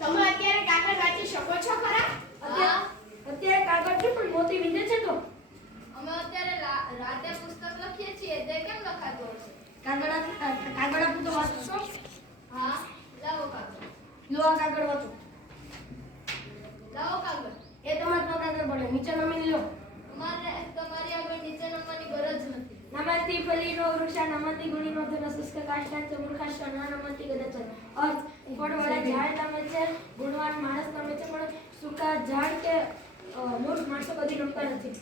તમે અત્યારે કાગળ વાંચી શકો છો ખરા? અત્યારે કાગળ છે પણ મોતી વિંધે છે તો અમે અત્યારે રાતે પુસ્તક લખીએ છીએ તે કેમ લખાતું હશે? કાગળ આપું તો વાંચશો? હા, લાવો કાગળ. લો આ કાગળ વાંચો. લાવો કાગળ. એ તમારે તો કાગળ પડે નીચે નમી લો. તમારી આગળ નીચે નમવાની ગરજ નથી. નમસ્તે ફલીનો વૃક્ષા નમતી ગુણીનો ધન શુષ્ક કાષ્ઠાંચ મૂર્ખાશ્ચ ના નમતી ગદચર. અર્થ ફળવાળા ઝાડ નમે છે, ગુણવાન માણસ નમે છે પણ સૂકા ઝાડ કે મૂર્ખ માણસો કદી નમતા નથી.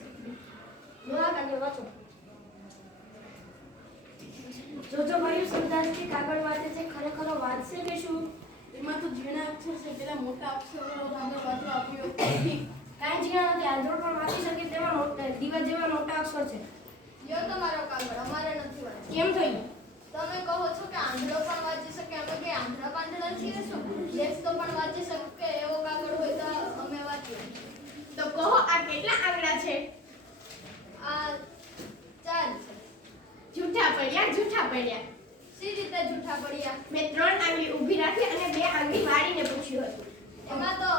લો આ કાગળ વાંચો. જોજો ભાઈ સુરદાસજી કાગળ વાંચે છે, ખરેખર વાંચશે કે શું? એમાં તો ઝીણા અક્ષર છે, પેલા મોટા અક્ષરો કાગળ વાંચવા આપ્યો નથી. કાંઈ ઝીણા નથી, આંધળો પણ વાંચી શકે તેવા દીવા જેવા મોટા અક્ષર છે. યો તમારો કાગળ, અમારે નથી વાંચવું. કેમ થયું? તમે કહો છો કે આંધળો પણ વાંચી શકે, અમે કે આંધળા પાંદડા છીએ શું? લેખતો પણ વાંચી શકે એવો કાગળ હોય તો અમે વાંચીએ. તો કહો આ કેટલા આંગળા છે? આ 4 છે. જૂઠા પડ્યા. સી રીતે જૂઠા પડ્યા? મેં 3 આંગળી ઊભી રાખી અને 2 આંગળી વાળીને પૂછ્યું હતું. એમાં તો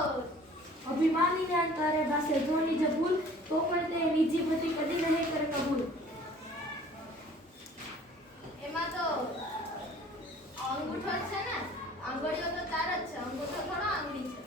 અભિમાનીને તારે પાસે જોની જે ભૂલ તો પણ તે નિજી બધી કદી નહીં કરે કબૂલ. એમાં તો અંગૂઠો જ છે ને, આંગળીઓ તો 4 જ છે, અંગૂઠો થોડો આંગળી છે.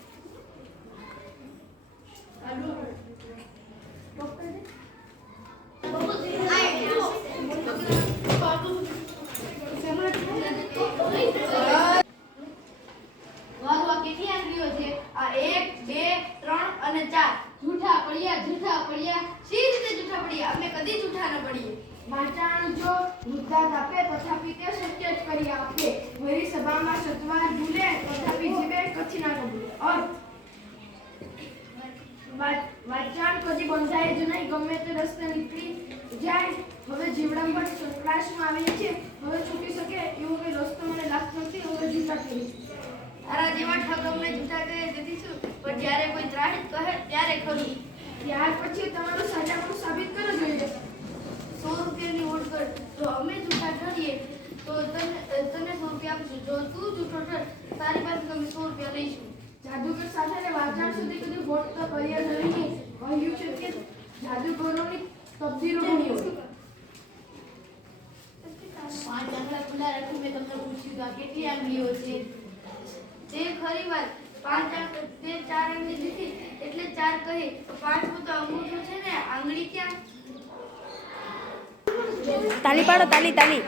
વાહ કેટલી આંગળીઓ છે? આ 1 2 3 અને 4. જૂઠા પડ્યા. સી રીતે જૂઠા પડ્યા? અમે કદી જૂઠા ન પડીએ. વાચાણ જો વૃદ્ધાંત આપે તથાપિ તે સત્ય જ કરી આપે. વળી સભામાં સત્વાર ભૂલે તથાપિ જીવે કચ્છી ના ભૂલે. અર્થ વાચાણ કદી બંધાય જ નહીં, ગમે તે રસ્તે નીકળી જાય. હવે જીવડા પણ સંકળાશમાં આવે છે, હવે છૂટી શકે એવો કોઈ રસ્તો મને લાગતો નથી. હવે જૂઠા કરીશ. તારા જેવા ઠગ અમને જૂઠા કહે તેથી શું? પણ જ્યારે કોઈ ત્રાહિત કહે ત્યારે ખરું. ત્યાર પછી તમારું સાચાપણું સાબિત કરો જોઈએ. 100 રૂપિયાની ઓડ કર. જો અમે જૂઠા ઠરીએ તો તને 100 રૂપિયા આપીશું. જો તું જૂઠો ઠર તારી પાસે અમે 100 રૂપિયા લઈશું. જાદુગર સાથે વાચાણ સુધી કદી વોટ તો કર્યા જ નહીં. કહ્યું છે કે જાદુગરોની તબદીલો ઘણી હોય. 5 આંગળા ખુલ્લા રાખી મેં તમને પૂછ્યું કે આ કેટલી આંગળીઓ છે? તે ખરી વાત. 5 તે 4 આંગળી દીધી એટલે 4 કહે. 5 તો અંગૂઠો છે ને, આંગળી ક્યાં? તાલી પાડો તાલી.